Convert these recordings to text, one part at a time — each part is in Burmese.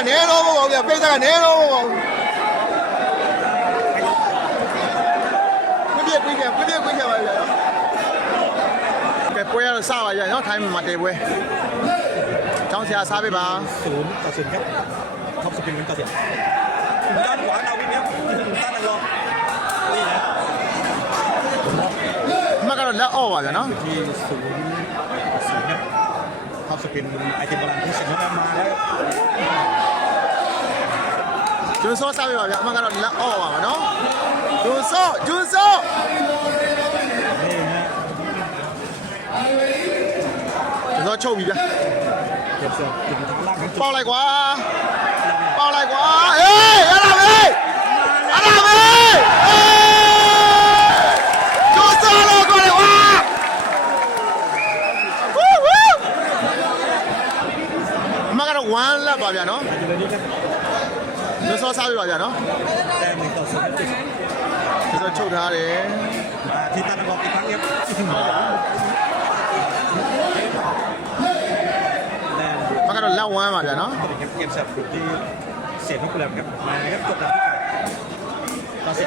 ကနေတော့မဟုတ်ဗျာပိတ်သက်ကနေတော့မဟုတ်ပြည့်ပါဗျာကဲပွဲရတော့စပါဗျာနော်ထိုင်းမှာတေပွဲကျောင်းဆရာစားပေးပါ0%ครับท็อปสปิน1%ด้านขวาดาวินครับด้านนักร้องนี่นะမကတော့လက်အော့ပါဗျာနော်ที่0%ครับท็อปสปินไอเทมบอลที่เสร็จแล้วมาแล้วကျွန်းစောစားပေးပါဗျာအမကတော့လက်အော့ပါဗျာနော်ကျွန်းစောนี่นะကျွန်တော်ချုပ်ပြီဗျာเก็บเสื้อติดอยู่ทางล่างครับပေါက်လိုက်ကွာဟေးအဲ့ဒါပဲကျွန်းစောလို့ခေါ်တယ်ကွာအမကတော့1လက်ပါဗျာနော်ကျွန်းစောစားပေးပါဗျာနော်แต้ม1-0ကျွန်တော်ချုပ်ထားတယ်ที่ด้านนักร้องอีกครั้งครับမကတော့လက်1ပါဗျာနော်เกมสับที่เสียบให้กูแล้วครับมาครับกดดันที่ไก่ต่อเสีย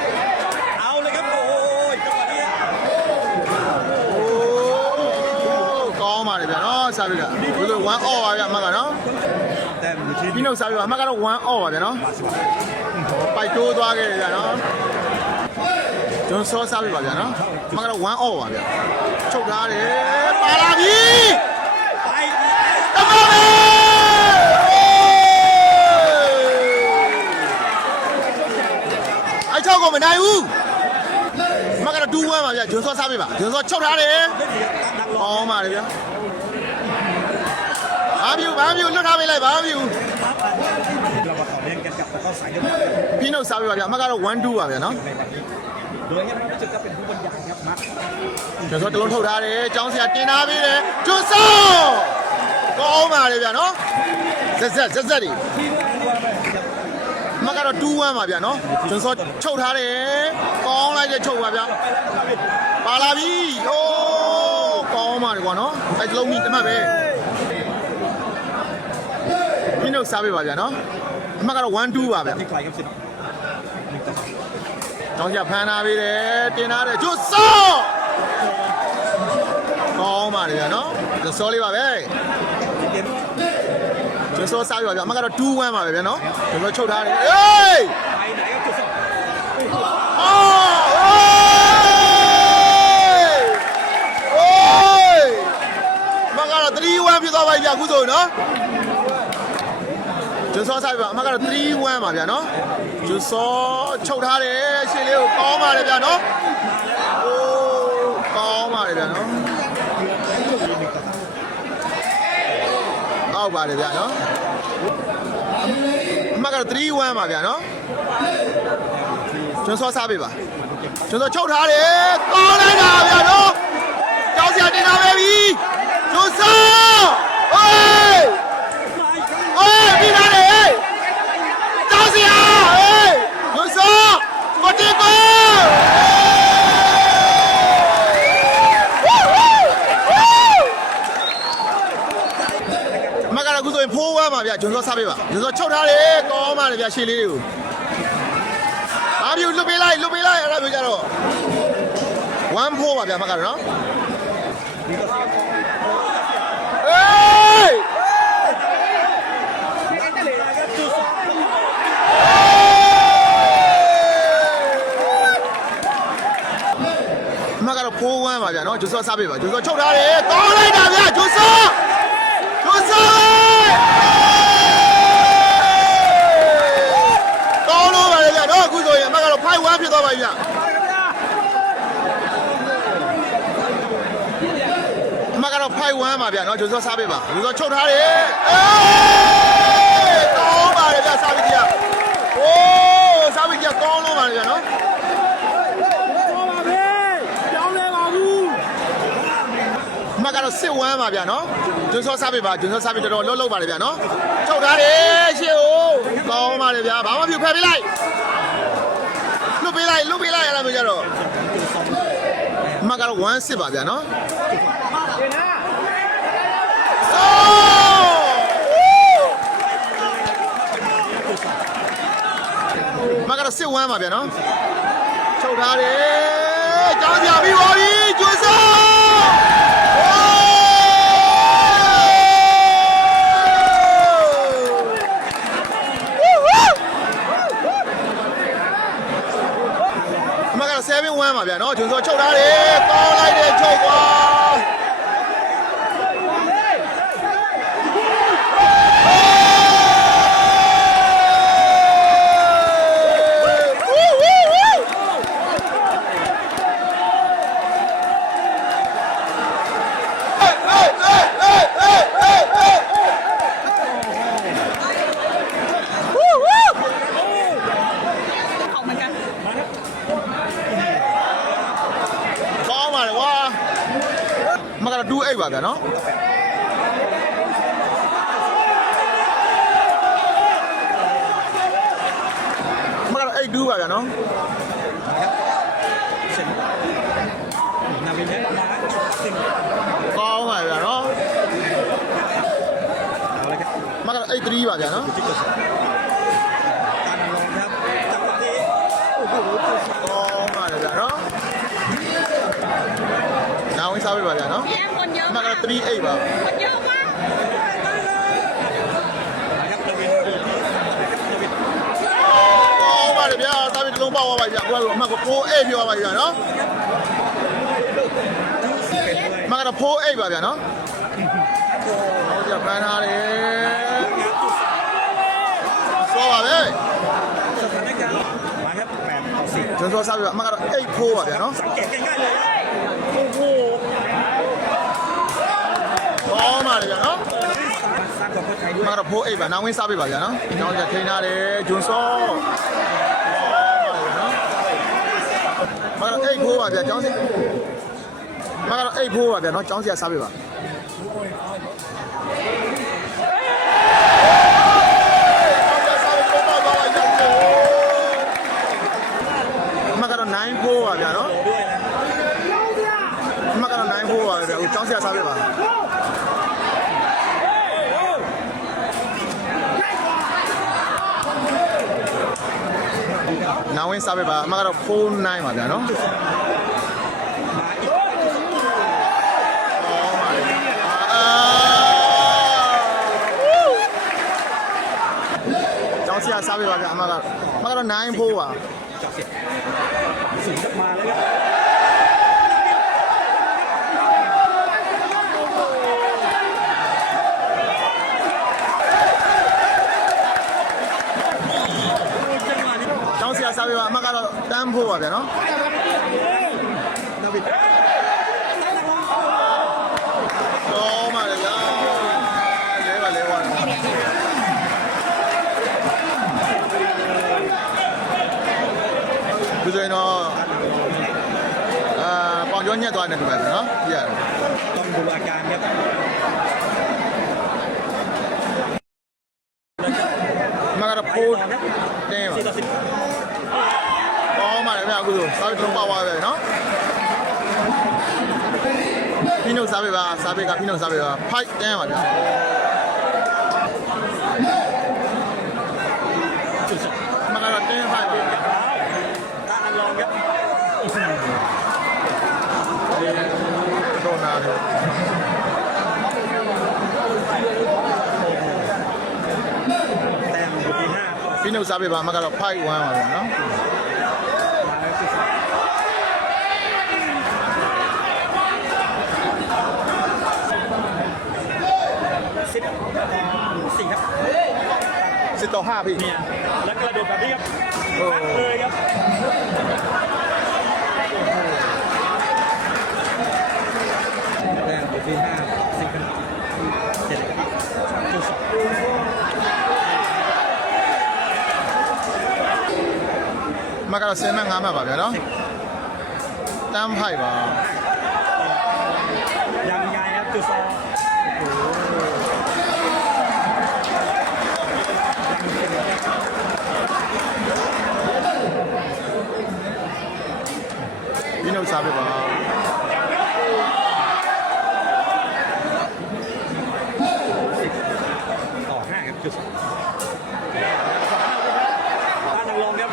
เอาเลยครับโอ้ยจังหวะนี้ကောင်းပါတယ်ဗျာနော်စားပြီကဒီလို1 off ပါဗျာအမကနော်แต่อยู่ที่ပြီးတော့စားပြီအမကတော့1 off ပါဗျာနော်ပိုက်တိုးသွားခဲ့တယ်ဗျာနော်ကျွန်းစောစားပြီပါဗျာနော်အမကတော့1 off ပါဗျာချုပ်ထားတယ်ပါလာပြီတမန်အဲ့ချောက်ကိုမနိုင်ဘူးအမကတော့2-1ပါဗျာကျွန်းစောစားပြီပါကျွန်းစောချုပ်ထားတယ်ကောင်းပါလေဗျာဘာမြူလွတ်ထားပေးလိုက်ဘာမြူเรามาต่อเนื่องกันกับเข้าสายเดิมพี่နှုတ်စားပြပါဗျာအမကတော့1-2ပါဗျာနော်โดยให้รู้สึกก็เป็นผู้บรรยายครับมาကျွန်တော်တလုံးထုတ်ထားတယ်ကျောင်းဆရာတင်ထားပေးတယ်ကျွတ်စောကောင်းပါလေဗျာနော်ဇက်တွေအမကတော့2-1ပါဗျာနော်ကျွတ်စောချုပ်ထားတယ်ကောင်းလိုက်တဲ့ချုပ်ပါဗျာပါလာပြီဟိုးကောင်းပါလေကွာနော်အဲ့တလုံးမိတမတ်ပဲพี่နှုတ်စားပေးပါဗျာနော်အမကတော့1-2ပါဗျာที่ใครครับสิကျောင်းဆရာဖမ်းထားပေးတယ်တင်ထားတယ်ကျွတ်စောကောင်းပါလေဗျာနော်စောလေးပါပဲကျွတ်စောစားပြပါဗျာအမကတော့2-1ပါပဲဗျာနော်ကျွန်တော်ချုပ်ထားတယ်ဟေးไปไหนครับจุดสองမကတော့3-1ဖြစ်သွားပါပြီဗျာအခုဆိုရင်နော်ကျွန်းစောစားပြပါအမကတော့3-1ပါဗျာနော်ကျွန်းစောချုပ်ထားတယ်ရှင်းလေးကိုကောင်းပါလေဗျာနော်โอ้ကောင်းပါလေဗျာနော်အောက်ပါလေဗျာနော်အမကတော့3-1ပါဗျာနော်ကျွန်းစောစားပြပါကျွန်းစောချုပ်ထားတယ်ကောင်းလိုက်တာဗျာနော်ကြောက်စရာတင်ထားပဲပြီကျွန်းစောဟေးပြီးလာတယ်ကြောက်စရာကျွန်းစောကိုတီကိုမကရကူဆိုရင်ဖိုးဝမ်းပါဗျကျွန်းစောစားပေးပါကျွန်းစောချုပ်ထားတယ်ကောင်းပါလေဗျရှေ့လေးတွေကိုအားပြုလွတ်ပေးလိုက်အဲ့ဒါပြောကြတော့1 4ပါဗျမကရနော်မကတော့4-1ပါဗျာနော်ကျွတ်စောစားပေးပါကျွတ်စောချုပ်ထားတယ်ကောင်းလိုက်တာဗျာကျွတ်စောကောင်းလို့ပါလေဗျာနော်အခုဆိုရင်မကတော့5-1ဖြစ်သွားပါပြီဗျာမကတော့5-1ပါဗျာနော်ကျွတ်စောစားပေးပါကျွတ်စောချုပ်ထားတယ်ကောင်းပါလေဗျာစားပြီးကြီးโอ้စားပြီးကြီးကောင်းလို့ပါလေဗျာနော်မကတော့စစ်1ပါဗျာနော်ကျွန်းစောစားပေးပါကျွန်းစောစားပေးတော်တော်လှုပ်ပါလေဗျာနော်ချုပ်ထားတယ်ရှေ့ကိုကောင်းပါလေဗျာဘာမှမပြုတ်ဖက်ပေးလိုက်လွတ်ပေးလိုက်အဲ့ဒါမျိုးကြတော့မကတော့1 6ပါဗျာနော် မ်းပါဗျာနော်ချုပ်ထားတယ်ကျောင်းစရာပြီးပါပြီကျွန်းစောအမကတော့7-1ပါဗျာနော်ကျွန်းစောချုပ်ထားတယ်ကောင်းလိုက်တယ်ချုပ်ကွာမကတော့2-8ပါဗျာနော်မကတော့8-2ပါဗျာနော်နာမည်နဲ့မှာစင် ကောင်းပါဗျာနော် เอาเลยครับ မကတော့8-3ပါဗျာနော် จิ๊กก็การลงครับจังหวะนี้โอ้โห ကောင်းပါဗျာနော်နာဝင်စားပေးပါဗျာနော် พี่แอมคนเยอะ မ มาก ကတော့3-8ပါ คนเยอะมาก นะครับตะวินอยู่ที่ตะวิน ကောင်းပါဗျာစားပြီးတစ်လုံးပေါက်သွားပါဗျာကိုကအမက4-8ပြောပါဗျာနော် เป็นเลย မကတော့4-8ပါဗျာနော်ဟုတ်ကြပန်းထားတယ်စောပါပဲ สถานการณ์มาครับ8-4 ကျွန်တော်စားပြီးအမကတော့8-4ပါဗျာနော် สังเกตง่ายๆเลยโอ้โห ကောင်းပါဗျာနော် สร้างความเข้าใจด้วย မကတော့4-8ပါနာဝင်စားပေးပါဗျာနော်ကျွန်တော်ကထိန်းထားတယ်ဂျွန်စောမကတော့8-4ပါဗျာကျောင်းစီမကတော့8-4ပါဗျာနော်ကျောင်းစီကစားပေးပါမကတော့9-4ပါဗျာနော် ด้วยนะ မကတော့9-4ပါဗျာဟိုကျောင်းစီကစားပေးပါနာဝင်စားပေးပါအမကတော့4-9ပါဗျာနော် มาอีก ကျောင်းစီကစားပေးပါဗျာအမကတော့9-4ပါ จับเสร็จสูงกลับมาแล้วครับ ကျောင်းစီကစားပေးပါအမကတော့10-4ပါဗျာနော် ดาวิด ကောင်းပါလေဗျာလဲပါလဲပါဒီဆိုရင်တော့ပေါင်ကျော်ညက်သွားတယ်တူပါဗျာနော်ပြရတယ် ต้องดูอาการครับ အမကတော့4-10ပါ 4-10 ကောင်းပါလေဗျာအခုဆိုစားပြီးတော့ပေါက်သွားပဲနော်ဖိနှုတ်စားပေးပါစားပေးကဖိနှုတ်စားပေးပါ5-10ပါဗျာ จุดสอง အမကတော့10-5ပါဗျာ ถ้าอันลองครับ တော့နာတယ် แต้มอยู่ที่5 ဖိနှုတ်စားပေးပါအမကတော့5-1ပါဗျာနော် มาแล้วจุดสอง10-4ครับ 10-5พี่ เนี่ยแล้วกระโดดแบบนี้ครับ โอ้ พักเลยครับแต้มอยู่ที่5 10ครับ7ครับจุดสอง အမကတော့10-5ပါဗျာနော်10-5ပါ ยังไงครับจุดสองโอ้โห ဖိနှုတ်စားပေးပါ ต่อ5ครับจุดสองบ้านนางรองครับ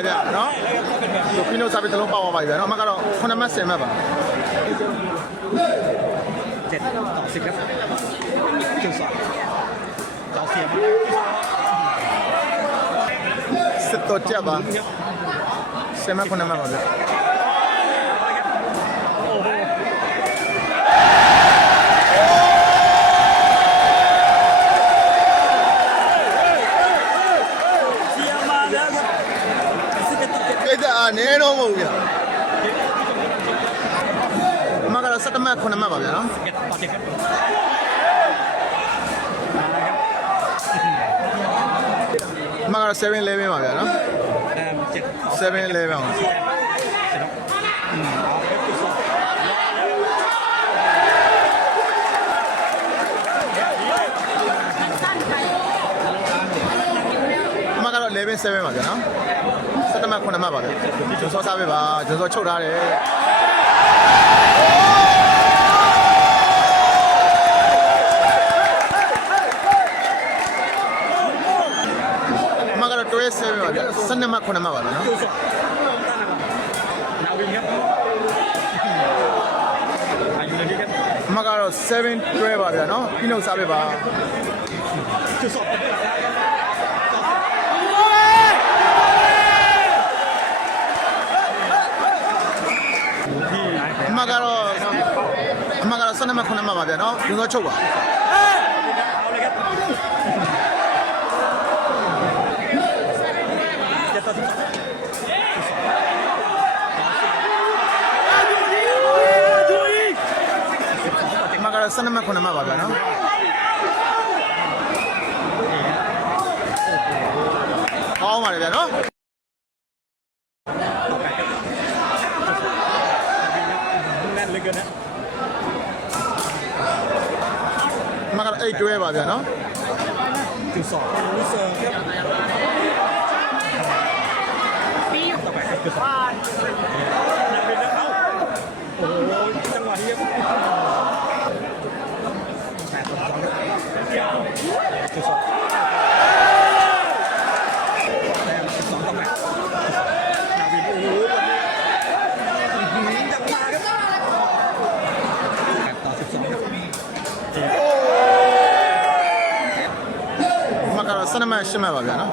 ပါတယ်ဗျာနော်ဆိုဖီနိုစာပေတစ်လုံးပေါက်သွားပါပြီဗျာနော်အမကတော့9မှတ်10မှတ်ပါ 7-10ครับคิวสองต่อเสียบ စစ်တော့ကြက်ပါ10မှတ်9မှတ်ပါဗျာ โอ้โห เสียมาแล้วครับ11ต่อ7 ကိစ္စအားနည်းတော့မဟုတ်ဗျာအမကတော့17မှတ်9မှတ်ပါဗျာနော် 11ต่อ7ครับ အမကတော့7 11ပါဗျာနော် 7 7 11ပါ အမကတော့11 7ပါဗျာနော်17မှတ်9မှတ်ပါဗျာဂျွန်စောစားပေးပါဂျွန်စောချုပ်ထားတယ်အမကတော့12 7ပါဗျာ12မှတ်9မှတ်ပါဗျာနော် คิวสองนาวินครับอายุเลยครับ အမကတော့7 12ပါဗျာနော်ပြီးတော့စားပေးပါ คิวสองที่ အမကတော့12မှတ်9မှတ်ပါဗျာနော်ဂျွန်စောချုပ်ပါ เอาเลยครับจะตัดสินใจ အမကတော့12မှတ်9မှတ်ပါဗျာနော်ကောင်းပါလေဗျာနော် แน่นเหลยเกินนะ အမကတော့8 12ပါဗျာနော် จุดสองรู้เซอร์ครับต่อไปครับจุดสองนาวินนะโอ้โหจังหวะนี้ครับ8-2จุดสอง12ต่อ8นาวินโอ้โหจังหวะครับ8-12ครับ အမကတော့12မှတ်10မှတ်ပါဗျာနော်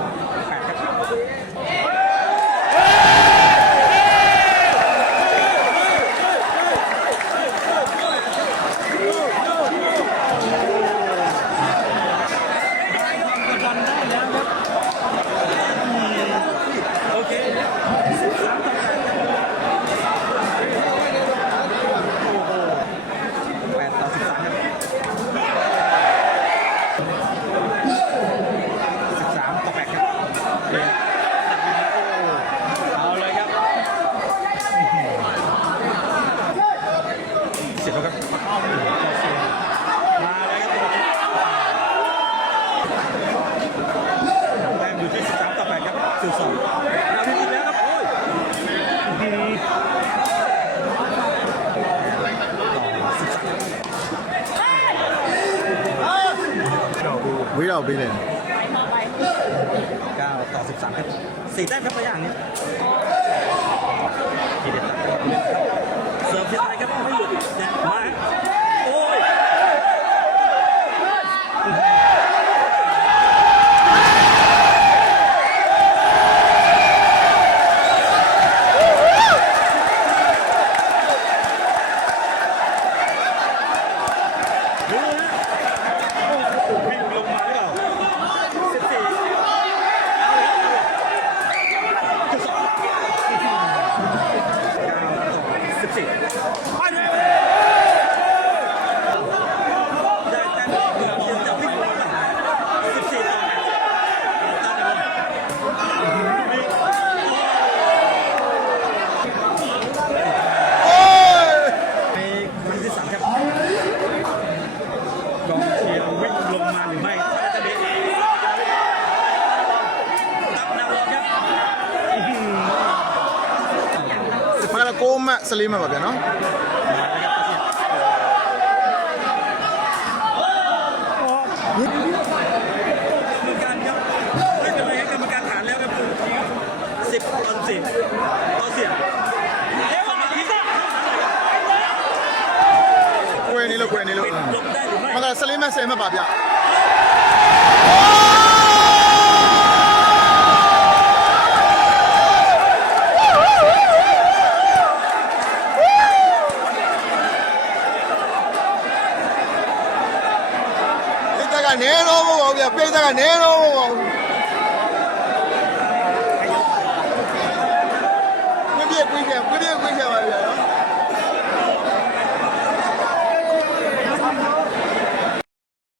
โอเค13ต่อ8โอ้โห8ต่อ13ครับ13ต่อ8ครับเอาเลยครับเสร็จแล้วครับมาเลยครับแต้มอยู่ที่13ต่อ8ครับจุดสองเราที่อีกแล้วครับโอ้ยဝေးတော့ပေးတယ် 9ต่อ13ครับ4แต้มครับระยะนี้ทีเด็ดตัดครับเสิร์ฟที่ไทยครับไม่หลุดเนี่ยมาโอ้ยดูนะวิ่งลงมาหรือเปล่า14ไปเลยได้แต้มเกือบจะพลิกล็อกแล้ว14ต่อ8ตั้งเลย โอ้ย ในครั้งที่3ครับกองเชียร์วิ่งลงมาหรือไม่จะเบะตับนาวครับ အမကတော့9မှတ်14မှတ်ပါဗျာနော် กรรมการครับไม่เป็นไรให้กรรมการฐานแล้วครับ10 ต่อ စေတော့စေအဲဝါဒီစား ခွေနေလို့ခွေနေလို့ လုံတဲ့လူမိုက် မကစလင်းမဲ့10မှတ်ပါဗျကနေတော့မဟုတ်ဗျာပိတ်သက်ကနေတော့မဟုတ်ဘူးပြည့်ပြည့်ပါဗျာနော်